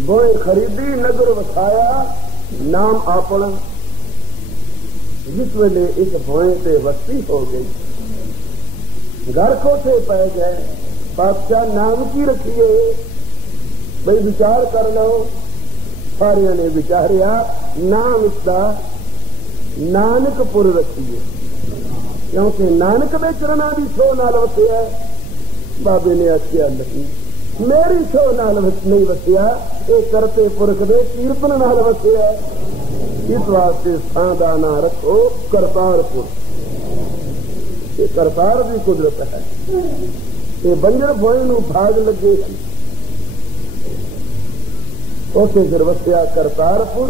बोए खरीदी नगर वसाया नाम आपना, जिस वेले इस भोए से वस्ती हो गई। घर कोठे पै गए, बादशाह नाम की रखिए, भाई विचार कर लो। सारिया ने विचारिया, नाम इसका नानकपुर रखिए, क्योंकि नानक दे चरणा की छो नाल वसिया। बाबे ने आखिया नहीं, मेरी छो नाल नहीं वसिया, ये करते पुरख दे कीर्तन नाल वसिया। इस वास्ते स्थान का ना रखो करतारपुर। ये करतार की कुदरत है। ये बंजर भोए नूं भाग लगे, उसे फिर वसिया करतारपुर।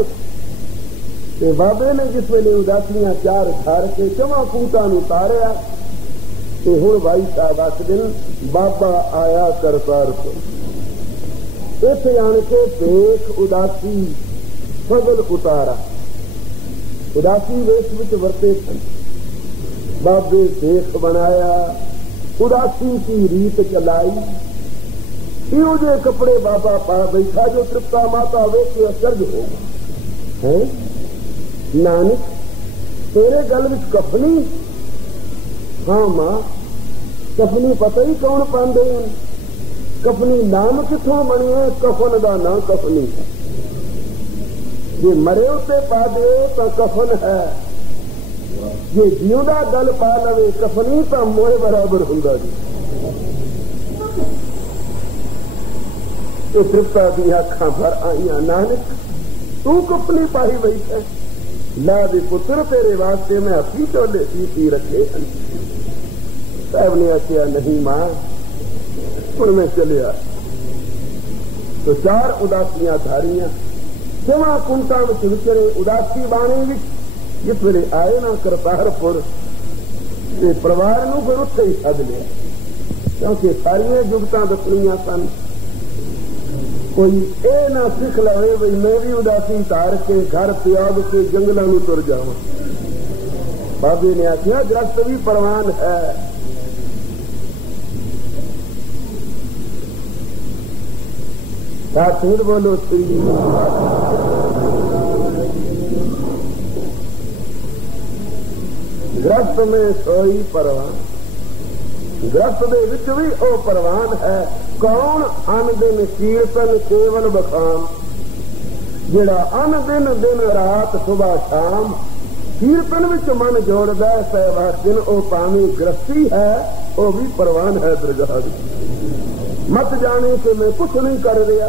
ते बाबे ने जिस वेले उदासियां चार छाड़ के चवा कूटा नूं तारिया, ते हुण भाई साहब आख दिन बाबा आया करतारपुर। इत्थे आण के देख उदासी फजल उतारा। उदासी वेश विच वरते सन, बाबे देख बनाया, उदासी की रीत चलाई। इहो जे कपड़े बाबा पा बैठा जो तृप्ता माता वेख के अचरज होगा है। नानक तेरे गल विच कफनी? हाँ मां, कफनी पता ही कौन पांदे हैं। कफनी नाम किथों बनी है? कफन का नाम कफनी है। जे मरे उते पा दे तो कफन है, जे जिंदा गल पा लवे कफनी तो मोए बराबर हुंदा जी। तो तृप्ता दी अखां भर आईयां, नानक तू कफनी पाई बैठे, ला दे पुत्र तेरे वास्ते मैं हथी चोले पी रखे हैं। साहब ने आखिया नहीं मां, हुण मैं चलिया। तो चार उदासियां धारियां जमा कुंटा विच विचरे। उदासी बाणे विच जिस वेले आए ना करतारपुर, ते परिवार नूं फिर उत्थे ही सद लिया, क्योंकि सारियां जुगतां दसणियां सन। कोई ए ना सिख लवे बई मैं भी उदासी धार के घर त्याग के जंगलों में तुर जावां। बाबे ने आखिया गृहस्थ भी परवान है। साथ बोलो श्री। गृहस्थ में सोई परवान, गृहस्थ दे विच भी ओ परवान है। कौन? अन दिन कीर्तन केवल बखान, जेड़ा अन दिन दिन रात सुबह शाम कीर्तन विच मन जोड़दा है सहवास दिन, ओ पानी गृहस्थी है, ओ भी परवान है दरगाह विच। मत जाने कि मैं कुछ नहीं कर रहा।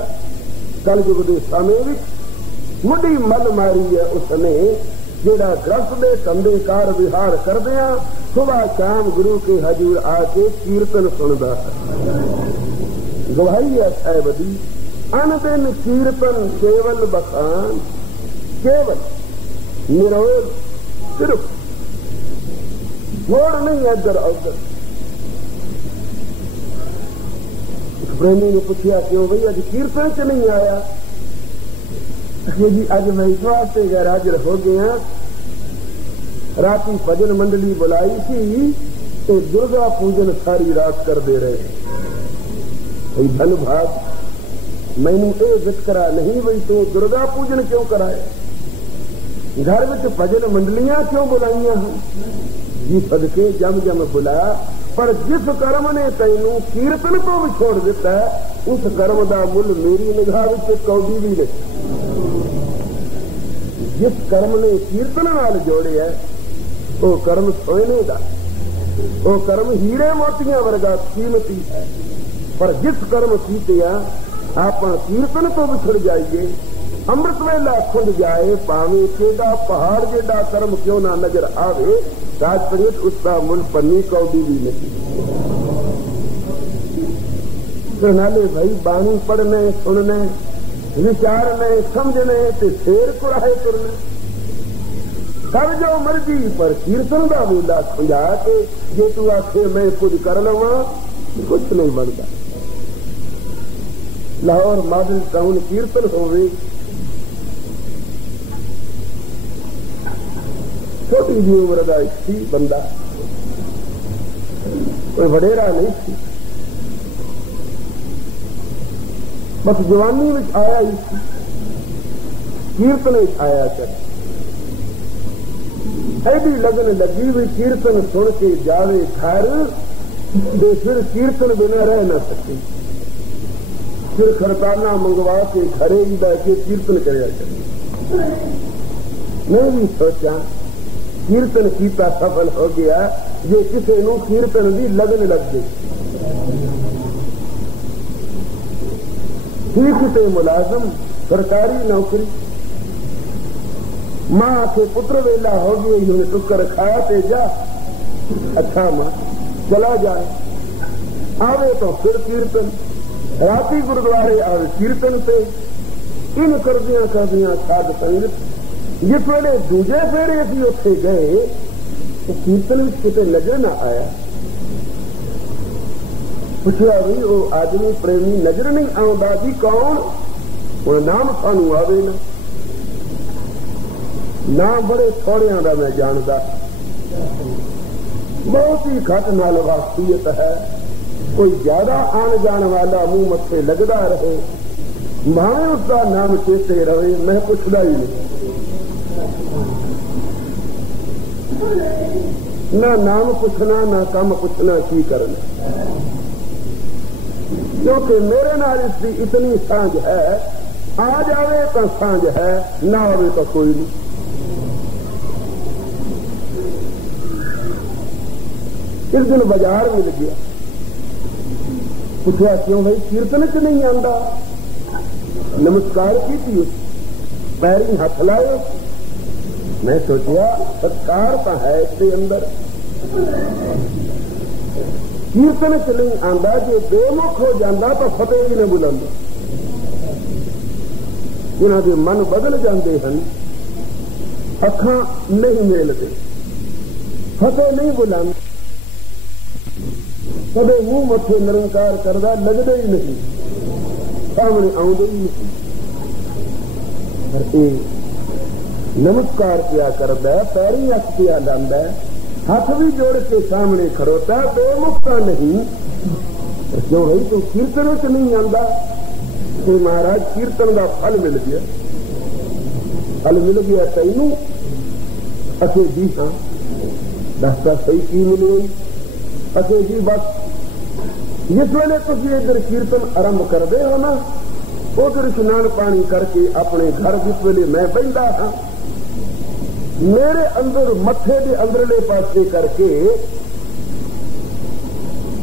कल युग के समय विच मुढ़ी मल मारी है उसने, जेड़ा गृहस्थ दे कंधे कार विहार करदिया सुबह शाम गुरु के हजूर आके कीर्तन सुनदा है। गवाही है साहब दी, अन दिन कीर्तन केवल बखान, केवल निरोध, सिर्फ जोड़ नहीं है इधर उधर। प्रेमी ने पूछा क्यों भाई अज कीर्तन च नहीं आया? जी अज मैं इस वास्ते गैर हाजिर हो गया, राती भजन मंडली बुलाई थी तो दुर्गा पूजन सारी रात कर दे रहे। धन भाग मैनू ये जिक्रा नहीं बई तू दुर्गा पूजन क्यों कराए, घर में भजन मंडलियां क्यों बुलाइया हैं? जी सदके जम जम बुला, पर जिस कर्म ने तैनू कीर्तन तो भी छोड़ दिता है, उस कर्म का मुल मेरी निगाह में कौड़ी भी नहीं। जिस कर्म ने कीर्तन नाल जोड़े है वो कर्म सोने का, वो कर्म हीरे मोतियां वर्गा कीमती है। पर जिस कर्म कीतिया आप कीर्तन तो बिछड़ जाइए, अमृत वेला खुद जाए, पावे केड़ा पहाड़ जेड़ा कर्म क्यों ना नजर आवे, राजपरीत उसका मुल पन्नी कौड़ी भी नहीं। तो नाले भाई बाणी पढ़ने सुनने विचारने समझने ते शेर को राहे तुरने सब जो मर्जी पर कीर्तन का बोला खुंजा के जे तू आखे मैं कुछ कर लवा कुछ नहीं बनता। लाहौर मॉडल टाउन कीर्तन होवे छोटी जी उम्र का सी बंदा कोई वडेरा नहीं सी बस जवानी में आया ही सी कीर्तन आया कर ऐसी लगन लगी भी कीर्तन सुन के जावे घर तो फिर कीर्तन बिना रह न सके फिर खरताना मंगवा के घरे ही बैठ के कीर्तन कराया करे। मैं भी सोचा कीर्तन कीता सफल हो गया जे किसी नू कीर्तन की लगन लग गई ठीक किसी मुलाजम सरकारी नौकरी मां के पुत्र वेला हो गई उन्हें टुक्कर खाया ते जा अच्छा मां चला जाए आवे तो फिर कीर्तन राती गुरुद्वारे आवे कीर्तन से इन करदियां साध संगत जिस वेले दूजे फेरे असी उत्थे गए तो कीर्तन में किते नजर ना आया पुछया भी वो आदमी प्रेमी नजर नहीं आउंदा जी कौन वो नाम सानू आवे ना बड़े थोड़िया का मैं जानता बहुत ही घट नाल वास्तवियत है कोई ज्यादा आन जान वाला मुंह मत्थे लगता रहे भावे उसका नाम चेते रहे मैं पुछदा ही नहीं ना नाम पूछना ना काम पूछना की करना क्योंकि मेरे नाल इसकी इतनी सांझ है आ जावे तो सांझ है ना आवे तो कोई नहीं। इस दिन बाजार मिल गया पूछा क्यों भाई कीर्तन च नहीं आंदा नमस्कार की थी पैरी हाथ लाए मैं सोचा सत्कार तो है इसके अंदर कीर्तन च नहीं आंदा जो बेमुख हो जाता तो फतेह भी नहीं बुलांदा जिन्हों के मन बदल जाते हैं अखां नहीं मिलते फतेह नहीं बुलांदा कदे मुंह मथे निरंकार करदा लगदे ही नहीं सामने आउंदे ही नहीं पर नमस्कार किया करदा पैरी हथ किया लांदा हाथ भी जोड़ के सामने खड़ोता बेमुखता नहीं क्यों भाई तो कीर्तन च नहीं आंदा तो महाराज कीर्तन का फल मिल गया तैनू असे जी हाँ दसता सही की मिले असे जी बस जिस वेले तुम इधर कीर्तन आरंभ करते हो ना उधर स्नान पानी करके अपने घर जिस वेले मैं बहता हाँ मेरे अंदर मथे के अंदरले पासे करके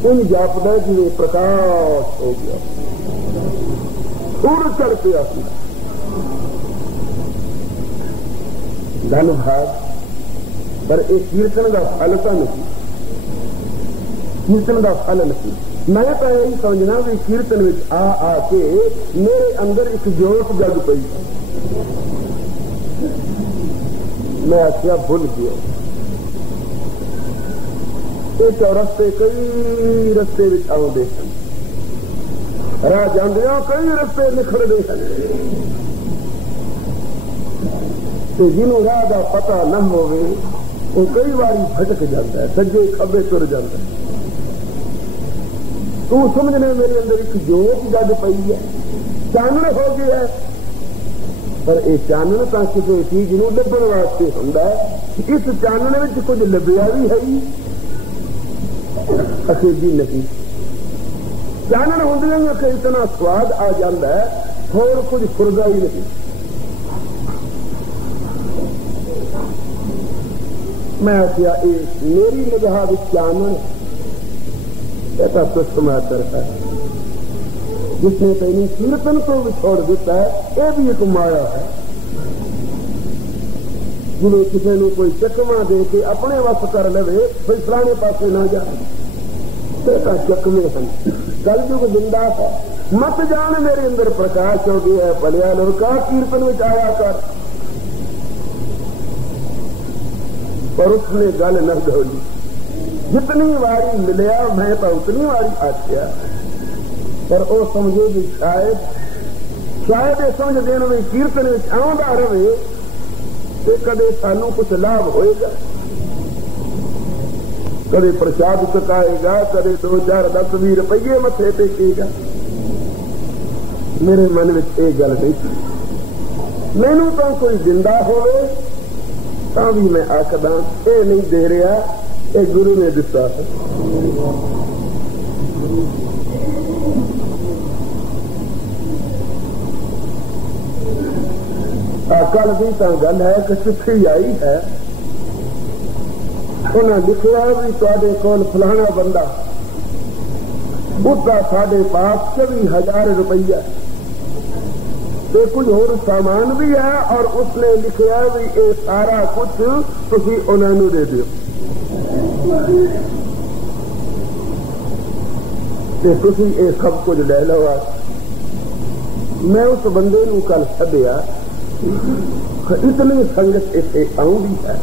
उन जापदा जिन्हें प्रकाश हो गया सूरज चढ़ पिया धन भाग पर एक कीर्तन का फल तो नहीं कीर्तन का फल नहीं मैं तो यही समझना भी कीर्तन में आके मेरे अंदर एक जोश जग पई मैं आख्या भूल गया ये चौरस्ते कई रस्ते आउंदे राह जांदियां कई रस्ते निखड़ते हैं तो जिन्हों राह का पता न होवे वो कई बारी भटक जाता है सज्जे खब्बे तुर जाता है तू समझने मेरे अंदर एक जोत जग पई है चानन हो गया है पर यह चानन तो किसी चीज को लभण वास्ते होंदा है इस चानन में कुछ लभ्या भी है ही असी भी नहीं चानन होंदियां कि इतना स्वाद आ जाता है और कुछ फुरदा ही नहीं मैं आख्या मेरी निगाह विच चानन ऐसा तुष्ट मात्र है जिसने तेनी कीर्तन को भी छोड़ दिता है यह भी एक माया है जिन्हें किसी को कोई चकमा दे के अपने वस कर लवे फिर फलाने पासे ना जाए चकमे हैं कलयुग जिंदा है मत जान मेरे अंदर प्रकाश हो गया है भलिया लोका कीर्तन में आया कर। पर उसने गल न ढोली, जितनी बारी मिलिया मैं तो उतनी बारी आख्या, पर वो समझे भी शायद ये समझ देने में कीर्तन में आंदा रहे तो कदे सानू कुछ लाभ होएगा, कदे प्रसाद चुकाएगा, कदे 2-4-10-20 रुपये मथे टेकेगा। मेरे मन में ये गल नहीं थी। मैनू तो कोई जिंदा होवे तां भी मैं आखदा ये नहीं दे रहा, ये गुरु ने दिता है। कल भी तो गल है कि चिट्ठी आई है, उन्हें लिखा भी तुहाडे कोल फलाना बंदा, उसका साढ़े पास 24,000 रुपया ते कुछ और सामान भी है, और उसने लिखा भी ये सारा कुछ तुसी उन्होंने दे दो, ते तुसी ये सब कुछ ले लो। मैं उस बंदे नूं कल सद्या, इतनी संगत इतने आउंदी है,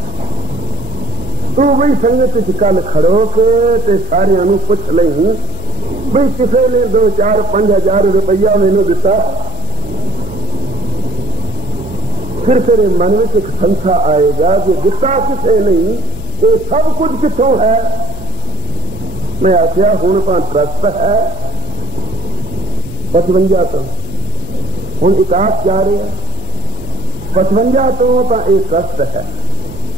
तू बई संगत कल खड़ो के सारिया नूं पुछ लई बई किसी ने 2-4-5 रुपया मैनू दिता। फिर तेरे मन में एक संशय आएगा जो दिता किसे नहीं, ये सब कुछ कितों है। मैं आख्या हुण तो ट्रस्ट है 55 तो, हुण 51 जा रहे हैं, 55 तो एक ट्रस्ट है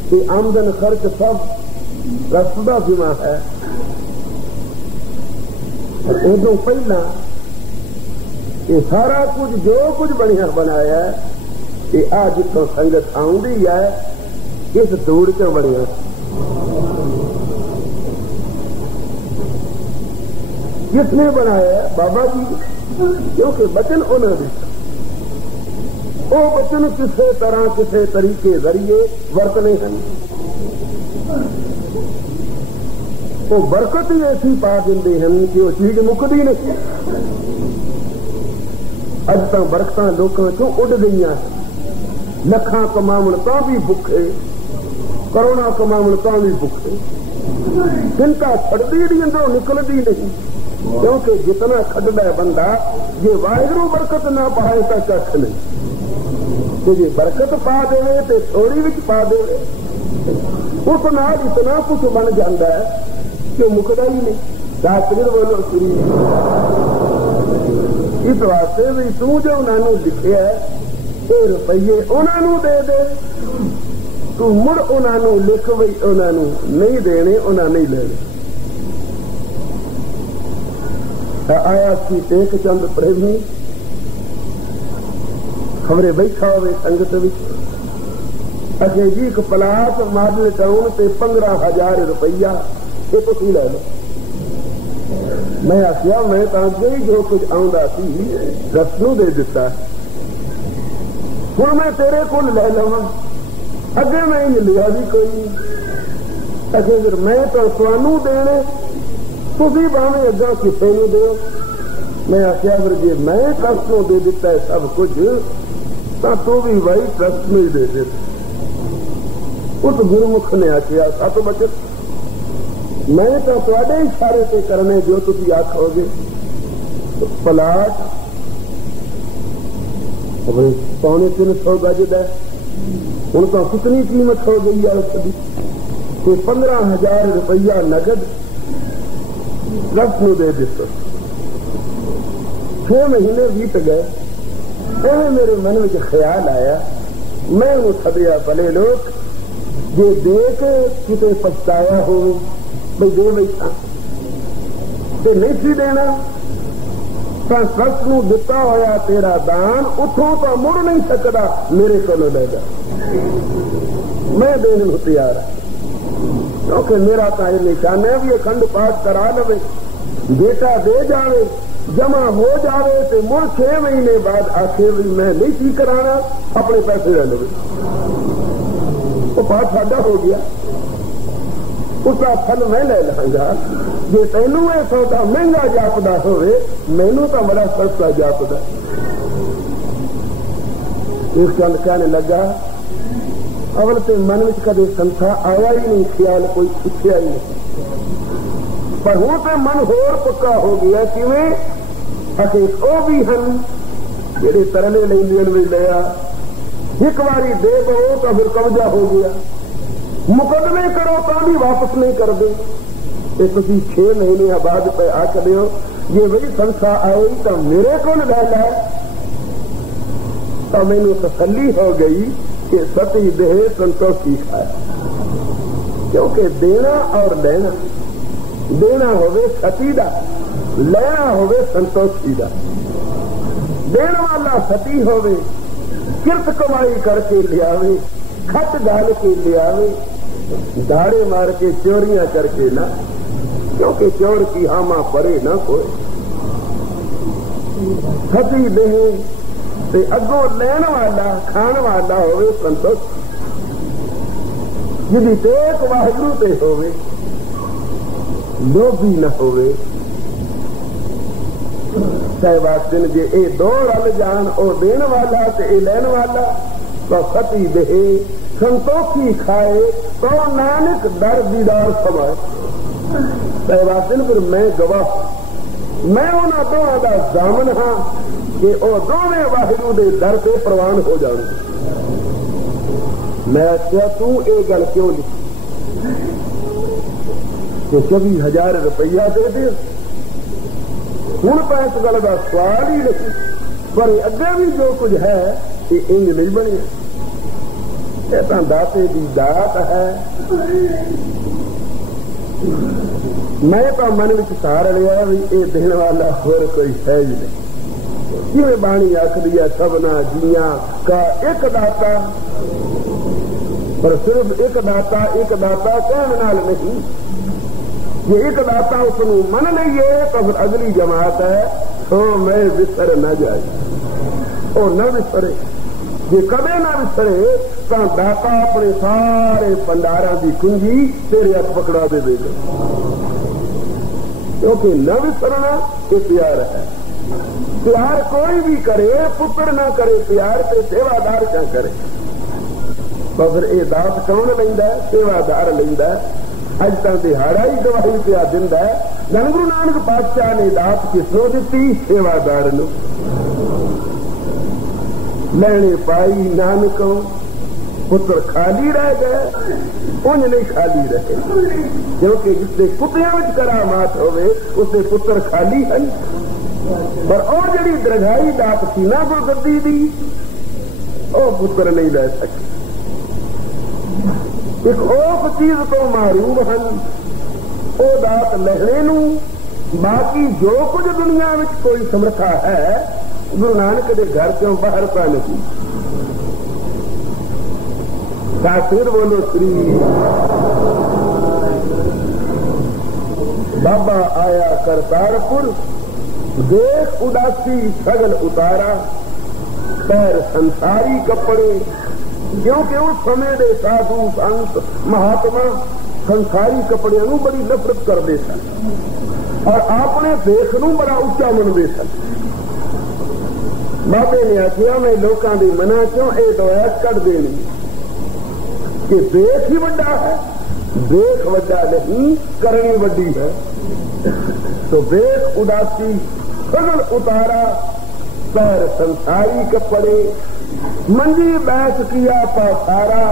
कि आमदन खर्च सब ट्रस्ट का जिम्मा है। उदों पहला ये सारा कुछ जो कुछ बढ़िया बनाया कि आज जितों संगत आउंदी है इस दूर चो बढ़िया। किसने बनाया? बाबा जी, क्योंकि वचन उन्होंने वो वचन किसी तरह किसी तरीके जरिए वरतने हैं, वो बरकत ही ऐसी पा देंगे हैं कि वो चीज मुकदी नहीं। अज तक बरकत लोगों चो उड़ गई, लखा कमावन तो भी भुखे, करोड़ा कमावन तो भी भुखे, चिंता छड़ती नहीं अंदरों निकलती नहीं, क्योंकि जितना खड़दा है बंदा जे वाहिगुरू बरकत ना पाए तो कख नहीं, तो जे बरकत पा देवे तो थोड़ी विच पा देवे, उस नाल इतना कुछ बन जाता है कि मुकदा ही नहीं। शास्त्री बोलो श्री इस वास्ते भी तू जो उन्होंने लिखे है ये रुपये उन्होंने दे दे, तू मुड़ उन्होंने लिख बई उन्होंने नहीं देने, उन्होंने नहीं लेने। आया सी टेक चंद प्रेमी खबरे बैठा हुए संगत विच, अगे जी एक पलाट मॉडल टाउन से 15,000 रुपया ये तो ले लो। मैं आखिया मैं तो अगे ही जो कुछ आंदा सी रस नूं दे दिता, हुण मैं तेरे को ले लवां, अगे मैं लिया भी कोई नहीं। अगे फिर मैं तो तुहानू देने, तुसीं भावें अग्गां किसे नूं दिओ। मैं आखिया फिर जे मैं ट्रस्ट नूं दे दिता है सब कुछ तो तू भी भाई ट्रस्ट में ही दे दे। उस गुरमुख ने आखिया सत बचत मैं तो तुहाडे इशारे से करने जो तुसीं आखोगे। तो प्लाट 350 गज है, हुण तो कितनी कीमत हो गई है उसकी, तो 15,000 रुपया नगद ट्रस्ट नूं दे दिता। 6 महीने बीत गए, एवं मेरे मन में ख्याल आया, मैं उन्हें सदिया भले लोग जे दे के किते पछताया हो भाई दे बैठा ते नहीं सी देना, तो ट्रस्ट नूं दिता होया तेरा दान उथों तो मुड़ नहीं सकता, मेरे को ले जा, मैं देने को तैयार है। क्योंकि मेरा तो यह निशान है भी अखंड पाठ करा लवे, बेटा दे जावे, जमा हो जावे तो मुड़ 6 महीने बाद आखे भी मैं नहीं ठीक कराना, अपने पैसे ले लवे, वो पाठ साडा हो गया। उसका फल मैं ले लांगा। जे तेनू ये सौदा महंगा जापदा होवे, मैनू तो बड़ा सस्ता जापदा। एक चंद कहने लगा, अवल ते मन में कदे संसा आया ही नहीं, ख्याल कोई पूछया ही नहीं, पर हूं तो मन होर पक्का हो गया। किवें असीं ओ भी हन जेड़े तरले लेंदे भी लिया, एक बारी दे दो तो फिर कब्जा हो गया, मुकदमे करो तो भी वापस नहीं कर दे। ते तुसीं 6 महीने बाद पे आखदे हो जे बई संसा आई तो मेरे को लै लै, तो मैनू तसल्ली हो गई कि सती देह संतोषी खाए। क्योंकि देना और लेना, देना होवे सती दा, लेना होवे संतोषी दा। देण वाला सती होवे, किरत कमाई करके लियावे, खट डाल के लियावे, दाड़े मार के चोरियां करके ना, क्योंकि चोर की हामा परे ना कोई। सती देह ते अगों लैण वाला खाण वाला होवे संतोष, जिहदी टेक वाहिगुरू ते होवे, लोभी न होवे। सहवासन जे ए दो रल जान, ओ देण वाला ते ए लैण वाला, तो सती देह संतोखी खाए तो नानक दर दीदार समाए। सहवासन फिर मैं गवाह, मैं उन्हां दोवां दा जामन हां कि ओ दोवें वाहिगुरू दे दर से प्रवान हो जाण। मैं आख्या तू ये गल क्यों लिखी कि 24,000 रुपया दे दे, हूं तो इस गल का सवाल ही नहीं, पर अगे भी जो कुछ है ये इंज नहीं बनी। ये तो दाते की दात है। मैं तो मन में सार लिया भी ये देने वाला होर कोई है ही नहीं। जिवें बाणी आखदी है सबना जियां का एक दाता, पर सिर्फ एक दाता कहने नाल नहीं, ये एक दाता उसनू मन लईए तो फिर अगली जमात है तो मैं विसर न जाए, और न विसरे। जे कदे ना विसरे तो दाता अपने सारे भंडारा की कुंजी तेरे हथ पकड़ा देगा, क्योंकि न विसरना ये प्यार है। प्यार कोई भी करे, पुत्र ना करे प्यार ते सेवादार क्या करे। तो फिर ये दात कौन लैंदा है? सेवादार लैंदा है। अज तक दिहाड़ा ही गवाही पिया दिंदा है। धन गुरु नानक पातशाह ने दात किसनों दी? सेवादार नूं। लैने पाई नानकों, पुत्र खाली रह गए, उंज नहीं खाली रहे, क्योंकि जिसके कुत्तियां में करामात होवे उसके पुत्र खाली है। पर और जड़ी दरगाही दात थी ना गुरगद्दी दी, ओ पुत्र नहीं रह सके। एक और चीज तो मारूम हैं, ओ दात लहने नू। बाकी जो कुछ दुनिया में कोई समर्था है गुरु नानक के घर क्यों बाहर का नहीं। सासिर बोलो श्री बाबा आया करतारपुर, देख उदासी सगल उतारा, पैर संसारी कपड़े। क्योंकि उस समय दे साधु संत महात्मा संसारी कपड़े नू बड़ी नफरत करते सन और अपने देश नू बड़ा उच्चा मनते सन। बाबे ने आखिया मैं लोगों के मना क्यों ये दवायत कट देनी कि देश ही बड़ा है, देश बड़ा नहीं करनी बड़ी है। तो देख उदासी सगल उतारा, पैर संसारी कपड़े, मंजी बैठ किया पासारा,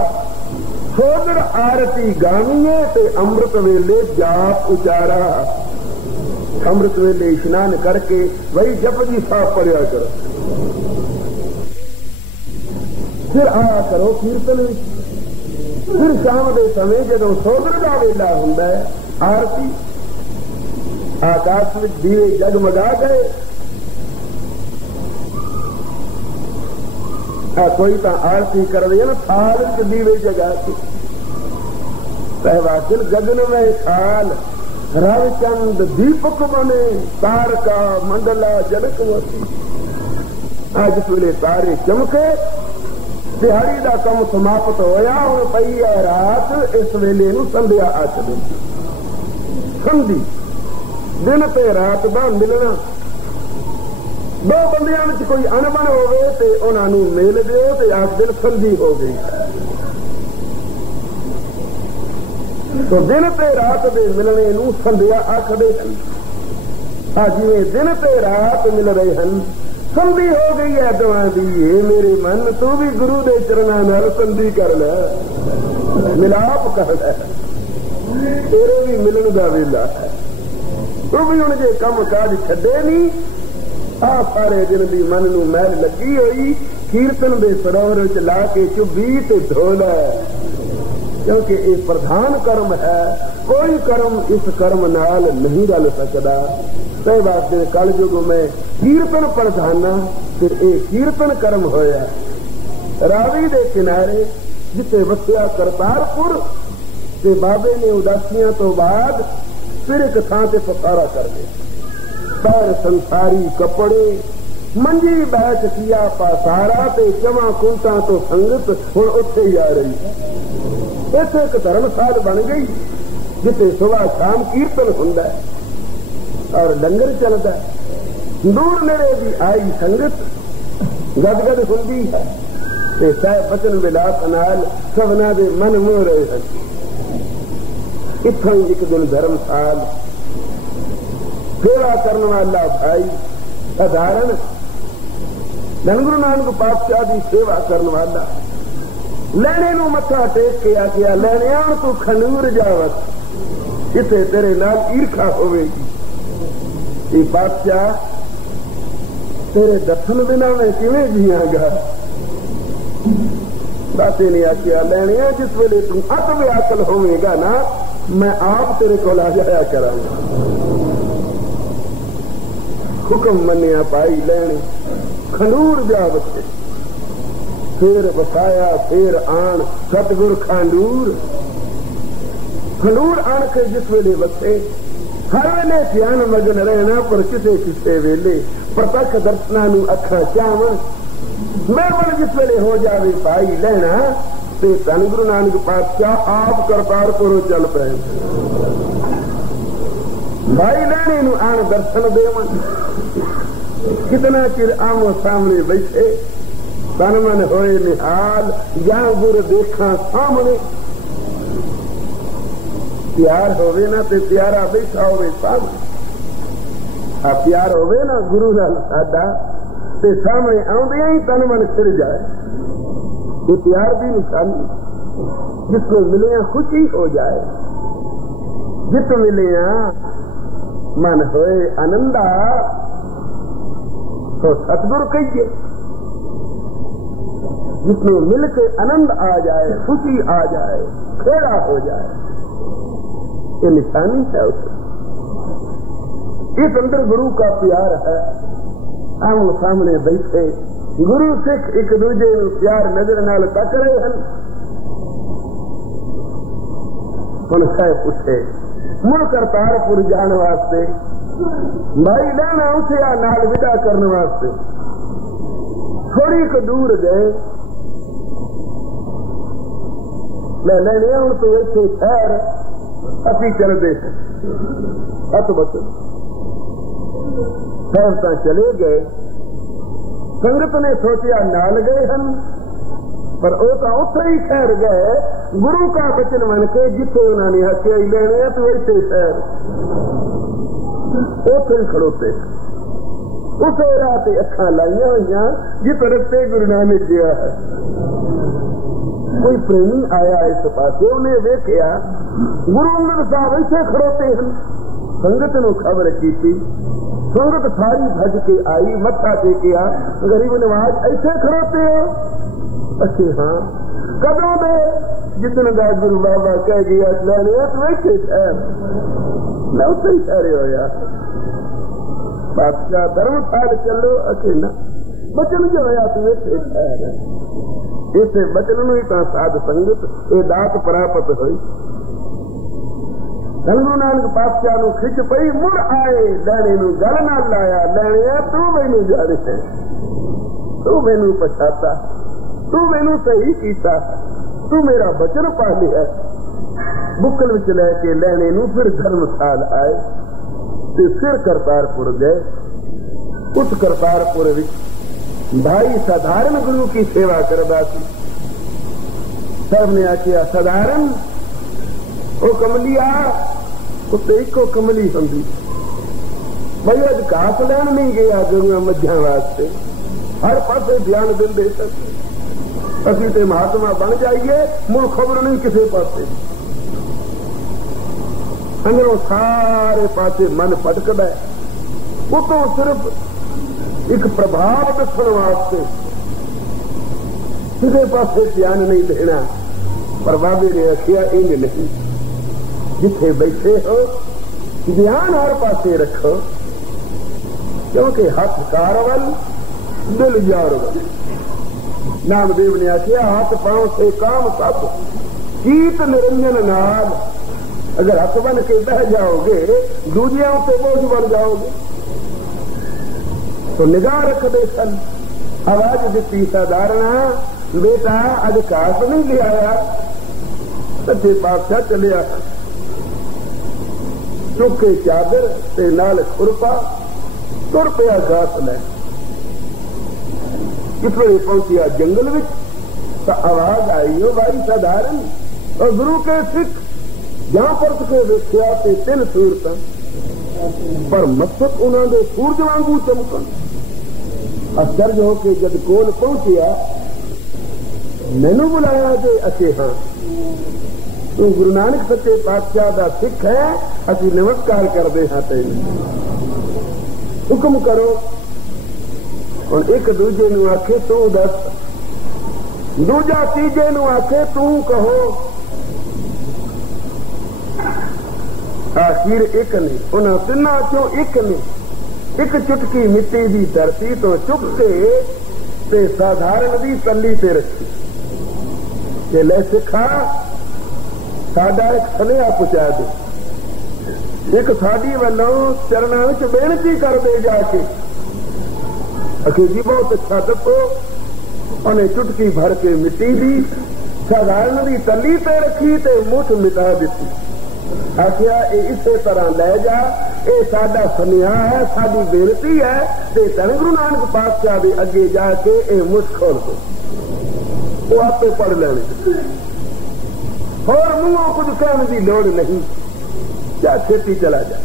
सोदर आरती गानिए ते अमृत वेले जाप उचारा। अमृत वेले स्नान करके वही जपजी साहब पढ़िया करो, फिर आया करो कीर्तन। फिर शाम के समय जो सोदर का वेला हुंदा है, आरती आकाश में दीवे जगमगा गए। कोई तो आरती कर रही है ना, थाल के दीवे जगा के। सहवासिल गगन में थाल, रविचंद दीपक बने, तारका मंडला जनकवती। आज वेले तारे चमके दिहाड़ी का कम समाप्त होया, हुण पई है रात, इस वेले नूं संध्या आखदे। संधि दिन ते रात दा मिलना। दो बंदियां विच कोई अणबण होवे ते उन्हां नूं मेल दिओ ते आखदे संधि हो गई। तो दिन ते रात दे मिलने नूं संध्या आखदे हन। जिवें दिन ते रात मिल रहे हन, संधि हो गई है दोवां दी। ये मेरे मन, तू भी गुरु दे चरणां नाल संधि कर ले, मिलाप कर ले, तेरे भी मिलन दा वेला है। तू भी हुण जे काम काज छड्डे नहीं, आ सारे दिन दी मन नूं मैल लगी होई, कीर्तन दे सरोवर विच ला के चुभी ते धो ले, क्योंकि ये प्रधान कर्म है। कोई कर्म इस कर्म नाल नहीं रल सकता। तय बात कल युग में कीर्तन प्रधाना, फिर एक कीर्तन कर्म होया। रावी दे किनारे जिथे वसिया करतारपुर, ते बाबे ने उदासियां तो बाद फिर एक थां ते पुकारा कर दिया। पैर संसारी कपड़े, मंजी बैठ किया पासारा, ते जमा कुंटा तो संगत हुण उत्थे ही आ रही। इथे एक धर्मशाल बन गई, जिथे सुबह शाम कीर्तन हुंदा है और लंगर चलता है। दूर नेड़े भी आई संगत गदगद हुंदी है, ते साहिब बचन विलास नाल सबना दे मन मोह रहे हैं। इत्थों ही एक दिन धर्मशाल सेवा करने वाला भाई साधारण धन गुरु नानक पातशाह की सेवा करने वाला लैने नूं मत्था टेक के आखिया, लैनिया तू खंडूर जावत, इसे तेरे नाल ईर्खा होवेगी। ये पातशाह तेरे दर्शन बिना मैं किवें जियांगा। दाते ने आखिया, लैनिया जिस वेले तू अत व्याकुल होवेगा ना, मैं आप तेरे को आ जाया करांगा। हुक्म मनिया पाई लैने खंडूर जावत, फिर बसाया फिर आन सतगुर खांडूर। खंडूर आन के जिस वेले बसे, हर वेले ध्यान मगन रहना, पर किसे किसे वेले प्रत्यक्ष दर्शना नूं अखा चावन। मेहमान जिस वेले हो जावे पाई लेना, ते धन गुरु नानक पातशाह आप करतारपुर चल पे। भाई लैने नूं आन दर्शन देवन। कितना चिर आमो सामने बैठे, तन मन होए निहाल, या गुर देखा सामने। प्यार होवे ना ते प्यारा बैठा होवे सामने। आ प्यार होवे ना गुरु नाल साडा, ते सामने आउंदे ही तन मन फिर जाए। ये प्यार की निशानी, जिसको मिलिया खुशी हो जाए। जित मिलिया मन होए आनंदा, तो सतगुरु कहिए। जिसमें मिलके आनंद आ जाए, खुशी आ जाए, खेड़ा हो जाए, ये निशानी है उसमें। इस अंदर गुरु का प्यार है। आमो सामने बैठे गुरु सिख एक दूजे प्यार नजर नाल तक रहे हैं। हुण साहिब पूछे मुड़ करतारपुर जाने वास्ते, भाई लैना उसे आ नाल विदा करने वास्ते। थोड़ी क दूर गए, मैं लैने हूं तो इत्थे ठहर, असी चलते हैं। हथ बचन साहिब तां चले गए। संगत ने सोचा नाल गए हैं, पर वो तो उत्थे ही ठहर गए। गुरु का वचन मन के जिथे उन्होंने हथिया ही लेने, तो इत्थे ठहर, उत्थे ही खड़ोते। उस राह ते अखां लाइया हुई जिस रस्ते गुरु नानक गया है। कोई प्रेमी आया इस पासे, उन्हें वेख्या गुरु अंगद साहब इत्थे खड़ोते हैं। संगत नूं खबर की, संगत सारी भज के आई, मत्था टेकिया। गरीब नवाज इत्थे खड़ोते हो? अच्छे हाँ। कदों दे? जिदन दा गुरु बाबा कह गया लैने तो इत्थे ठहर, मैं उत्थे ही ठहरे होया। बादशाह धर्मशाल चलो, अच्छे ना बचन जो होया तू इत्थे ठहर। इसे बचन नूं ही तां साध संगत ये दात प्राप्त हुई। धन गुरु नानक पातशाह नूं खिच पई, मुड़ आए लैने नूं गल नाल लाया। लैने तू मैनू जाने है, तू मैनू पछाता, तू मैनू सही कीता, तू मेरा बचन पा लिया। बुक्कल विच लैके लैने नू फिर धर्मशाल आए ते फिर करतारपुर गए। उस करतारपुर विच भाई साधारण गुरु की सेवा करदा सी। सब ने आखिया साधारण ओ कमलिया, उत्ते इको कमली हुंदी। भाई अज घास लैन नहीं गया गुरुआ मझां वास्ते, हर पासे ध्यान दिंदे असीं ते महात्मा बन जाइए, मुड़ खबर नहीं किसी पासे। अंदरों सारे पासे मन भटकदा है, उतों सिर्फ एक प्रभाव दसण वास्ते किसी पासे ध्यान नहीं देना। पर बाबे ने आखिया इंज नहीं, जिथे बैठे हो ध्यान हर पासे रखो, क्योंकि हाथ कारवल दिल जारवल। नामदेव ने आखिया हाथ पांव से काम सब, कीत निरंजन नाल। अगर हथ बन के बह जाओगे दूजिया से बोझ बन जाओगे। तो निगाह रख दे सन। आवाज दी साधारणा, बेटा अज घास नहीं ले आया। सच्चे पातशाह चलिया, चुके चादर ते नाल खुरपा तुर पिया घास लै। किस वे पहुंचिया जंगल विच तो आवाज आई, हो भाई साधारण और गुरु के सिख जहां परत के वेख्या ते 3 सूरतां, पर मस्तक उन्होंने सूरज वांगू चमकन। आश्चर्य होके जब कोल पहुंचिया, मैनू बुलाया जे अचे हाँ तू गुरु नानक सच्चे पातशाह दा सिख है, असी नमस्कार करते हाँ तेन, हुक्म करो। और एक दूजे नू आखे तू दस, दूजा तीजे नू आखे तू कहो। आखिर एक ने, उन्हें तिना चो एक ने एक चुटकी मिट्टी दी धरती तो चुक के ते साधारण दी तली ते रखी कि ले सिखा साडा एक सनेहा पहुंचा दे, एक साडी वालों चरणा विच बेनती कर दे जाके। अखे जी बहुत अच्छा दसो। उन्हें चुटकी भर के मिट्टी दी साधारण दी तली ते रखी ते मुठ मिटा दी। आखिया इसे तरह ले जा, ये साडा सनेहा है, साडी बेनती है, ते धन गुरु नानक पातशाह दे अगे जाके ये मुठ खोल दो, वो आपे पढ़ लेने। और मुंहों कुछ कहने की लोड़ नहीं, क्या छेती चला जा।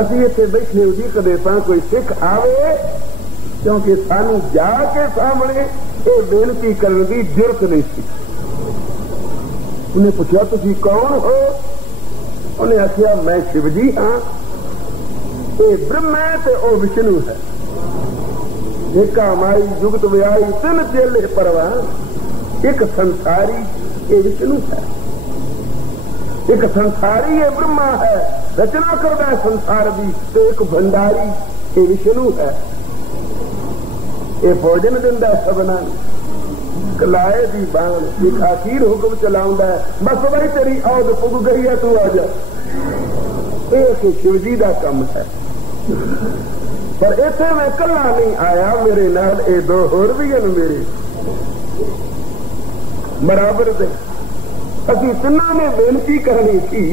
असी इतने बैठे उदीकदे सां कोई सिख आवे, क्योंकि सानू जाके सामने ये बेनती करने की जरूरत नहीं थी। उन्हें पूछा तुसी कौन हो? उन्हें आखिया मैं शिवजी हाँ, ये ब्रह्म है ते ओ विष्णु है। एक हमारी जुगत व्याई 3 चेले परवान, एक संसारी ये विष्णु है, एक संसारी ये ब्रह्मा है, रचना करता है संसार की, तो एक भंडारी ये विष्णु है, ये भोजन दिंदा है सबना कलाए दी बाण, एक आखिर हुक्म चलाउंदा है, बस भाई तेरी औद पुग गई है तू आ जा। ये शिवजी का काम है। पर इतने मैं कला नहीं आया, मेरे नाल ये 2 होर भी हैं मेरे बराबर दे। असी तिना ने बेनती करनी थी,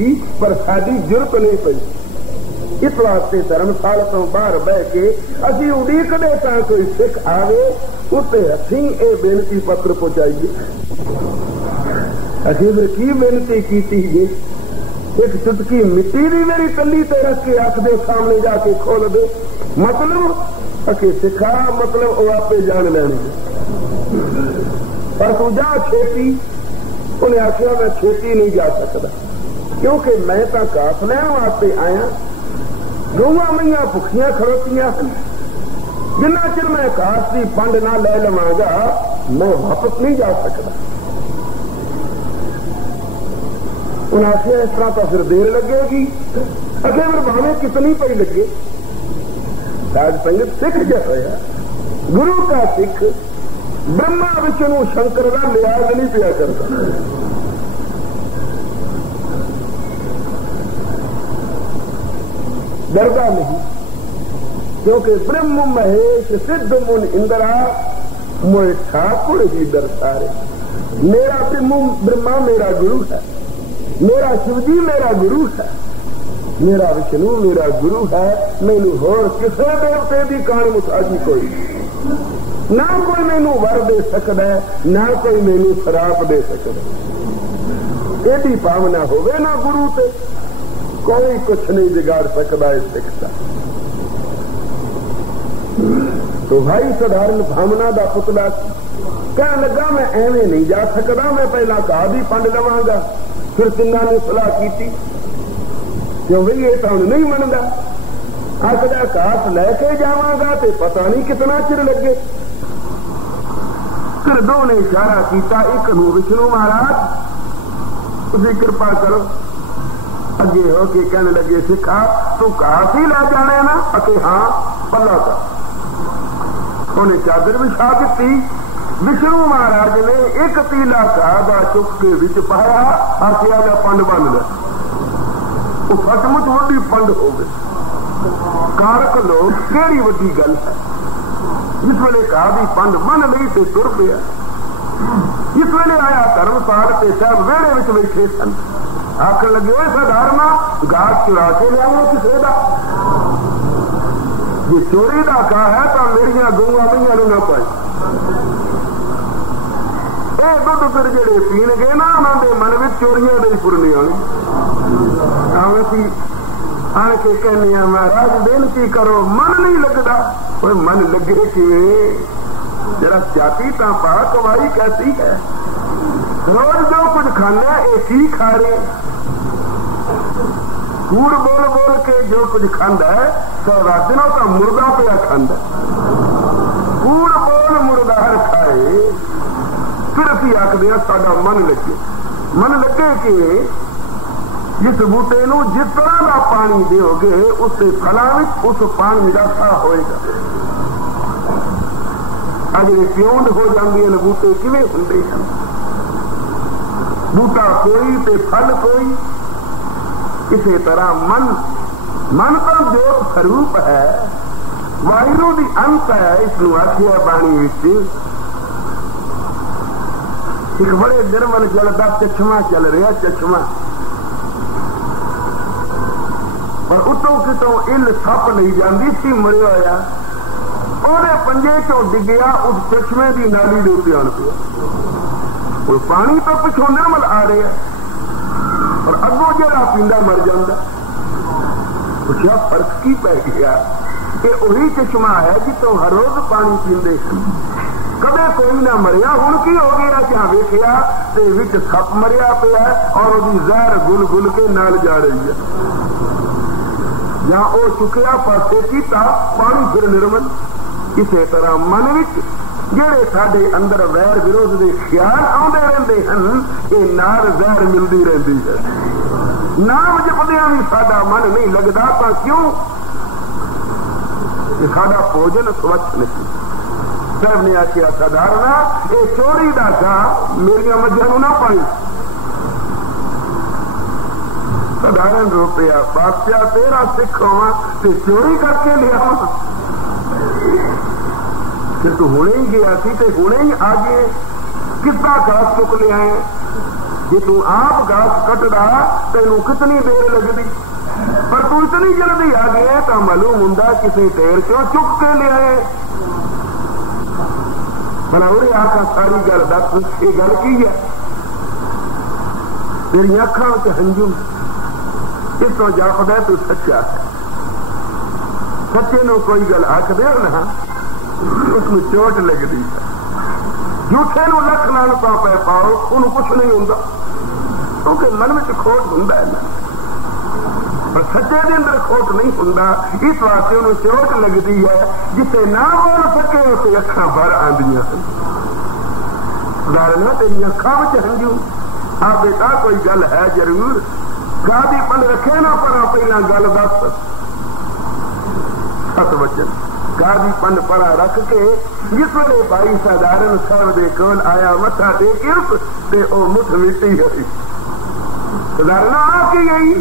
पर साडी जुरत नहीं पई। इस वास्ते धर्मशाला तो बाहर बह के असी उड़ीकदे तां कोई सिख आवे, उत्ते असीं ये बेनती पत्र पहुंचाइए। असीं फिर की बेनती की जी? एक चुटकी मिट्टी दी मेरी तली ते रख के आख दे सामने जाके खोल दे, मतलब अके सिखा, मतलब वो आपे जान लेने। पर तू जा छेती। उन्हें आखिया मैं छेती नहीं जा सकता, क्योंकि मैं तो घास लैन वास्ते आया, गौवां मैयां भुखियां खड़ोतियां हैं, जिन्ना चिर मैं घास की पंड ना ले लवांगा मैं वापस नहीं जा सकता। उन्हें आखिया इस तरह तो फिर देर लगेगी। अगे फिर भावे कितनी पई लगे। साध संगत सिख जो होया, गुरु का सिख ब्रह्मा विष्णु शंकर का लिहाज नहीं पिया करता। डरदा नहीं, क्योंकि ब्रह्म महेश सिद्ध मुन इंद्रा मोए ठाकुर ही दर्शारे। मेरा ब्रह्मा मेरा गुरु है, मेरा शिवजी मेरा गुरु है, मेरा विष्णु मेरा गुरु है। मैनू होर किसी देवते की कान मुताजी कोई ना, कोई मैनू वर दे सकता है, ना कोई मैनू शराप दे सकता। एडी भावना होवे ना गुरु ते, कोई कुछ नहीं बिगाड़ सकता है सिख का। तो भाई साधारण भावना का पुतला कह लगा मैं एवं नहीं जा सकता, मैं पहला कहा भी पंड लवांगा। फिर तिना ने सलाह की, क्यों भाई ये तो नहीं मनता। आखदा घास लैके जावांगा तो पता नहीं कितना चिर लगे। फिर दो ने इशारा किया, एक नू विष्णु महाराज तुझे कृपा करो। अगे हो के कहने लगे सिखा तू घास ही लै जाने ना? अके हाँ पला कर। उन्हें चादर बिछा दी। विष्णु महाराज ने एक तीला घा चुक के विच पाया, आखिया का पंड बन गया। वो सचमुच वड्डी पंड हो गई। कारक लोग केड़ी वड्डी गल है। जिस वेले कहा भी पंड बन ली तो तुर पिया। जिस वेले आया धर्मपाल ते साहब वेड़े विच बैठे सन, आखन लगे साधारणा घास चुरा के लिया किसी का। जे चोरी का कहा है तो मेरिया गऊआ मईया न पाई। ये दुध फिर जेडे पीन गए ना उन्होंने मन में चोरियां नहीं पुरनी आनी। आन के कहने महाराज बेनती करो, मन नहीं लगता। कोई मन लगे कि जरा जाती तो पा कमाई कैसी है। रोज जो कुछ खाने एक ही खा रहे, कूड़ बोल बोल के जो कुछ खांदा है तो दिनों का मुर्दा पिया खांदा। कूड़ बोल मुर्दार खाए। फिर असी आखते हैं साडा मन लगे। मन लगे कि जिस बूटे नू जिस तरह का पानी दोगे उसके फलों में उस पानी का सा होएगा। अजे प्योंद हो जाती है बूटे किवें हुंदे हैं। बूटा कोई ते फल कोई। इसी तरह मन तो जो स्वरूप है, वाहिगुरू दी अंत है। इसनू आखिया बाणी विच एक बड़े निर्मल जल का चश्मा चल रहा। चश्मा पर उतों कितों इल सप नहीं जाती सी मरिया होया। ओदे पंजे चों डिग्या उस चश्मे की नाली के उत्ते आन पिया। पानी तो पिछों निर्मल आ रहा है और अगों जरा पींदा मर जाता। पूछा फर्क की पै गया? ये वही चश्मा है जितों हर रोज पानी पींदे कदे कोई ना मरिया। हुण की हो गया? जहां वेखिया ते विच सप मरिया पिया और उसकी जहर गुल गुल के नाल जा रही है। जहां वो चुकिया पासे कीता पानी फिर निर्मल। इसे तरह मन विच जेड़े साडे अंदर वैर विरोध के ख्याल आउंदे रहिंदे हन, ये नाल जहर मिलती रहती है। नाम जपदियां भी साडा मन नहीं लगता तो क्यों? साडा भोजन स्वच्छ नहीं। साहब ने आखिया साधारणा ये चोरी का गा मेरिया मझां ना पाई। साधारण रुपया बादशाह तेरा सिख होवा ते चोरी करके लिया। फिर तू हुणे ही गया थी ते हुणे ही आ गए कितना घास चुक लिया है। जे तू आप घास कटदा तेनू कितनी देर लगती, पर तू इतनी जल्दी आ गया तो मालूम हुंदा किसी ढेर चो चुक के लिया है। भला उरे आखा सारी गल दस ये गल की है? तेरी अखां च हंजू इस तो जापदा तू सच्चा है। सच्चे नू कोई गल आख दे ना उसमें चोट लगती है। झूठे नू लख नाल पै पाओ उन्होंने कुछ नहीं होंदा क्योंकि मन में खोट हुंदा है ना। पर सच्चे के अंदर खोट नहीं होंदा। इस वास्ते उन्हें चोट लगती है। जिसे ना बोल सके उसे अखां भर आंदियां। धारणा तेरी अखां विच हंजू आ बेटा कोई गल है जरूर। गादी पन रखे ना पर पहला गल दस। सत वचन गादी पन परा रख के जिस वेले भाई साधारण साहब के कोल आया मथा टेक ते ओ मुठ मिट्टी हुई। साधारण आके गई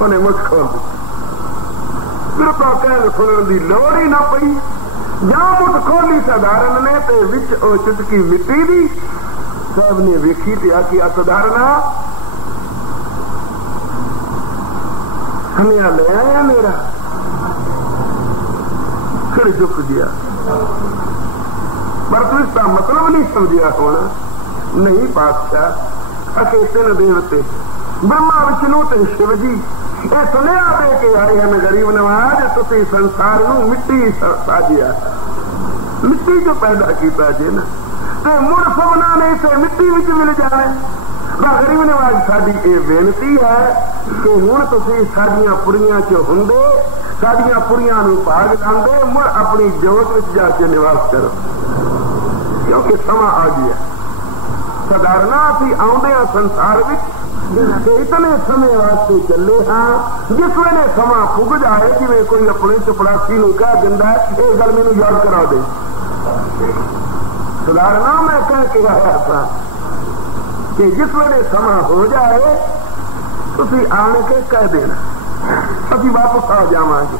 उन्हें मुठ खोल दी। फिर तो कहन सुनने की लोड़ ही ना पई। ਜਾਂ ਮੁੱਠ ਖੋਲੀ ਸਧਾਰਨ ਨੇ ਤੇ ਵਿੱਚ ਉਹ ਚੁਟਕੀ ਮਿੱਟੀ ਦੀ ਸਭ ਨੇ ਵੇਖੀ ਤੇ ਆਖੀ ਅਸਧਾਰਨਾ ਸੁਨਿਆ ਲੈ ਆਇਆ ਮੇਰਾ फिर झुक गया। पर तू इसका मतलब नहीं समझिया होना नहीं बादशाह अके तीन देवते ब्रह्मा विष्णु ते शिव जी ये सुनिया दे के आए हैं गरीब नवाज तुसी संसार नू मिट्टी साजिया मिट्टी जो पैदा किया जे ना ते मुड़ सबना ने इसे मिट्टी विच मिल जाने गरीब नवाज साडी ये बेनती है कि हुण तुसी साडियां पुरियां च हुंदे साडियां पुरियां नू भाग लांदे मुड़ अपनी जोत विच जाके निवास करो क्योंकि समा आ गया। सधारना असीं आउंदे आ संसार विच इतने समय वास्ते चले हाँ जिस वेले समा पुग जाए जिवें कोई अपने चपड़ासी नू कह दिंदा है ये गल मैनू याद करा दे। सधारना मैं कह के आया था कि जिस वेले समा हो जाए तुसीं आण के कह देना असीं वापस आ जावांगे।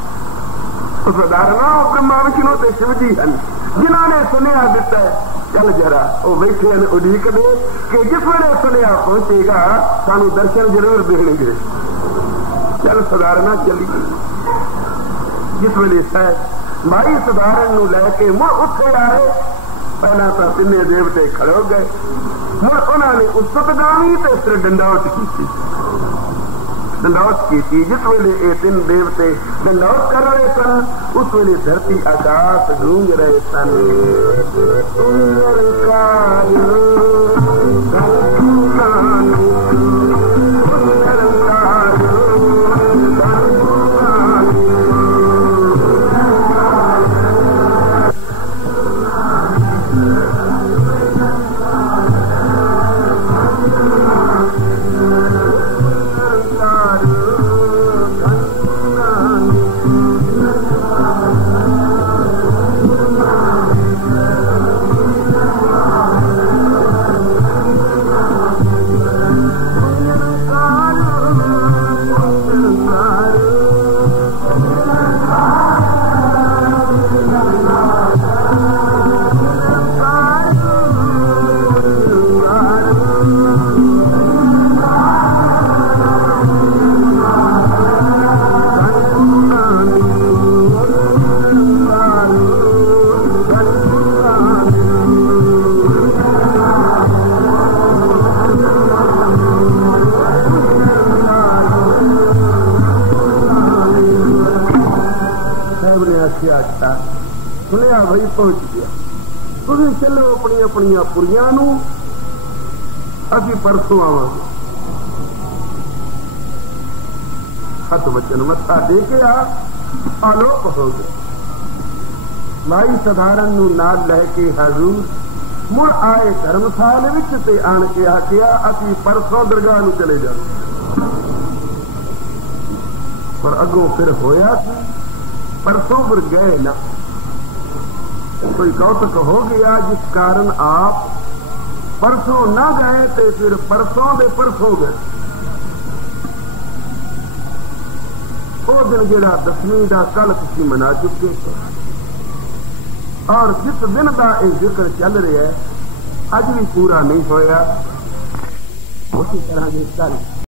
सधारना ब्रह्मा विष्णु ते शिव जी हैं जिन्होंने सुनिया दिता है चल जरा वो बैठे हैं उड़ीक दे कि जिस वेले सुनिया पहुंचेगा सानू दर्शन जरूर देंगे। चल सधारना चली जिस वेले साहब भाई सधारण नू लैके मुड़ उठे आए पहला तो तिने देवते खड़े हो गए मुड़ उन्होंने उस्ततगामी ते फिर डंडौत की दंडौत की जिस वेले ये तीन देवते दंडौत कर रहे सन उस वेले धरती आकाश गूंज रहे सन। सुनिया भाई पहुंच गया तुम चलो अपनी अपनी पुरियां नू अभी परसों आवांगे हथ वचन मत्था दे के आलोक हो गए। भाई सधारण नू नाल लैके हजूर मुड़ आए धर्मशाल विच ते आण के आखिया असी परसों दरगाह नू चले जाओ पर अगों फिर होया परसों फिर गए ना कोई कौतक हो गया जिस कारण आप परसों ना गए तो फिर परसों दे परसों गए वो दिन जेड़ा 10वीं का कल तुसीं मना चुके थे और जिस दिन का यह जिक्र चल रहा है अज भी पूरा नहीं होया उसी तरह के कल